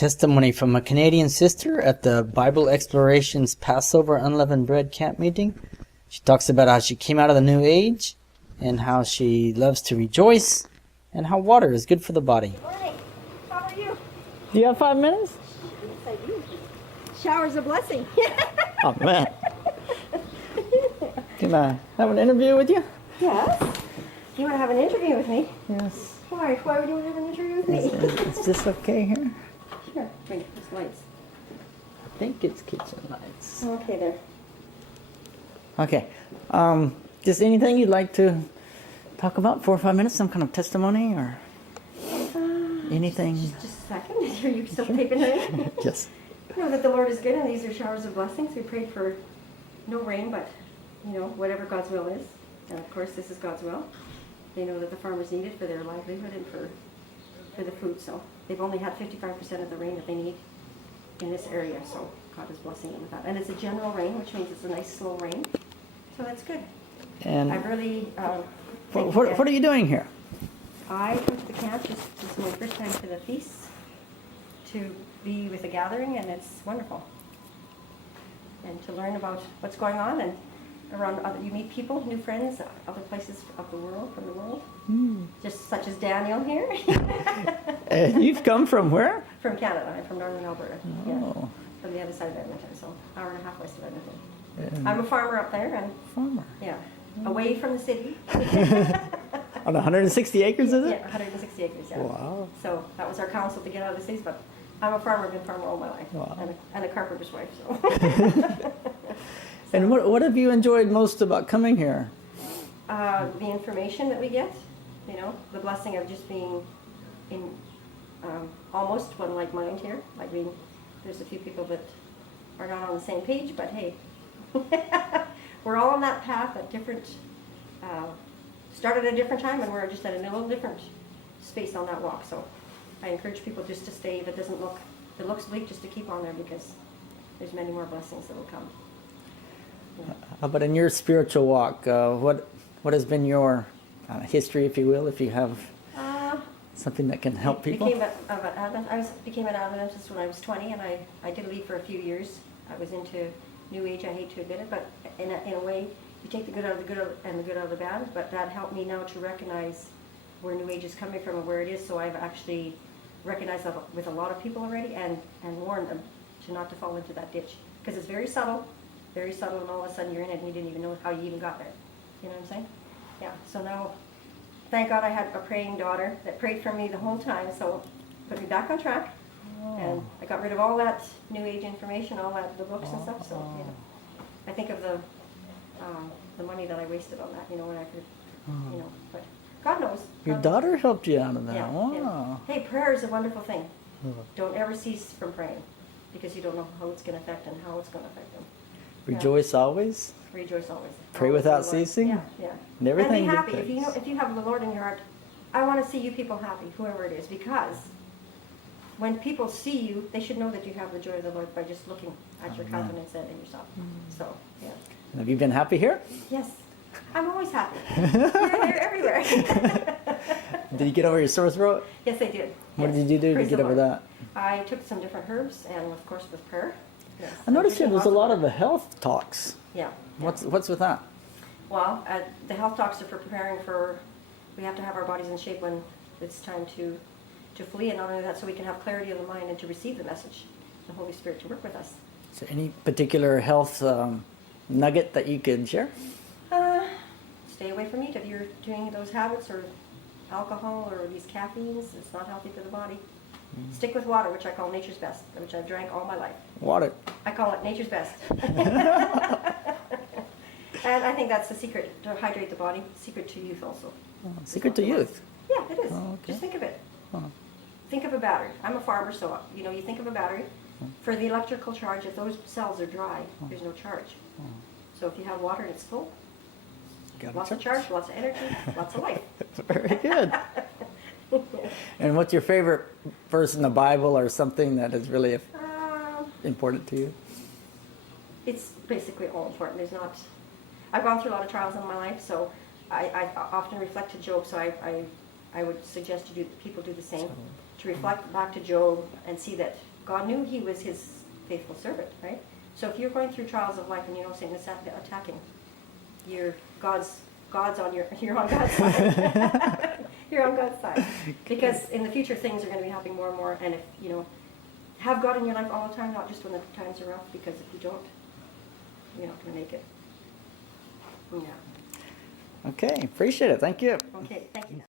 Testimony from a Canadian sister at the Bible Explorations Passover Unleavened Bread Camp meeting. She talks about how she came out of the New Age and how she loves to rejoice and how water is good for the body. Good morning. How are you? Do you have 5 minutes? Yes, I do. Shower's a blessing. Oh, man. Can I have an interview with you? Yes. You want to have an interview with me? Yes. Why? Why would you want to have an interview with me? Is this okay here? Sure. Bring those lights. I think it's kitchen lights. Okay, there. Okay. Just anything you'd like to talk about? 4 or 5 minutes? Some kind of testimony or anything? Just a second. Are you still taping it? Yes. You know that the Lord is good and these are showers of blessings. We prayed for no rain, but, you know, whatever God's will is. And, of course, this is God's will. They know that the farmers need it for their livelihood and for the food, so they've only had 55% of the rain that they need in this area, so God is blessing them with that. And it's a general rain, which means it's a nice slow rain, so that's good. And I really... what are you doing here? I come to the camp, this is my first time to the feast, to be with a gathering, and it's wonderful. And to learn about what's going on, and around you meet people, new friends, other places of the world, from the world, just such as Daniel here. And you've come from where? From Canada. I'm from Northern Alberta. Oh. Yeah, from the other side of Edmonton, so hour and a half west of Edmonton. And I'm a farmer up there, and farmer. yeah, away from the city. On 160 acres, is it? Yeah, 160 acres. Yeah. Wow. So that was our counsel to get out of the cities, but I'm a farmer. I've been a farmer all my life, Wow. and a carpenter's wife. So. And what have you enjoyed most about coming here? The information that we get, you know, the blessing of just being in almost one like mind here. Like there's a few people that are not on the same page, but hey, we're all on that path at different, started at a different time, and we're just at a little different space on that walk. So I encourage people just to stay. If it looks bleak, just to keep on there, because there's many more blessings that will come. How about in your spiritual walk? What has been your history, if you will, if you have something that can help people? I became an Adventist when I was 20, and I did leave for a few years. I was into New Age. I hate to admit it, but in a way, you take the good out of the good and the good out of the bad. But that helped me now to recognize where New Age is coming from and where it is. So I've actually recognized that with a lot of people already, and warned them not to fall into that ditch, because it's very subtle, and all of a sudden you're in it and you didn't even know how you even got there. You know what I'm saying? Yeah. So now, thank God I had a praying daughter that prayed for me the whole time, so put me back on track. Oh. And I got rid of all that New Age information, the books and stuff. So I think of the money that I wasted on that, you know, when I could, you know, but God knows. Your daughter helped you out of that. Yeah, Wow. Yeah. Hey, prayer is a wonderful thing. Don't ever cease from praying, because you don't know how it's going to affect and how it's going to affect them. Rejoice always. Rejoice always. Pray without ceasing. Yeah, yeah. And everything. And be happy. If you have the Lord in your heart, I want to see you people happy, whoever it is, because when people see you, they should know that you have the joy of the Lord by just looking at your countenance and in yourself. So, yeah. And have you been happy here? Yes. I'm always happy. You're everywhere. Did you get over your sore throat? Yes, I did. What did you do to get over that? I took some different herbs, and of course with prayer. Yes. I noticed there was a lot of the health talks. Yeah. What's with that? Well, the health talks are for preparing for, we have to have our bodies in shape when it's time to flee, and not only that, so we can have clarity of the mind and to receive the message, the Holy Spirit to work with us. Is there any particular health nugget that you could share? Stay away from meat if you're doing those habits, or alcohol, or these caffeines. It's not healthy for the body. Stick with water, which I call nature's best, which I've drank all my life. Water. I call it nature's best. And I think that's the secret, to hydrate the body. Secret to youth also. Oh, secret to youth? Yeah, it is. Oh, okay. Just think of it. Oh. Think of a battery. I'm a farmer, so you know, you think of a battery. For the electrical charge, if those cells are dry, there's no charge. So if you have water and it's full, lots of charge, lots of energy, lots of life. Very good. And what's your favorite verse in the Bible, or something that is really important to you? It's basically all important. There's not. I've gone through a lot of trials in my life, so I often reflect to Job. So I would suggest people do the same. To reflect back to Job and see that God knew he was his faithful servant, right? So if you're going through trials of life and you know Satan is attacking, God's on you're on God's side. You're on God's side. Because in the future things are going to be happening more and more, and if have God in your life all the time, not just when the times are rough, because if you don't, you're not going to make it. Yeah. Okay, appreciate it. Thank you. Okay, thank you.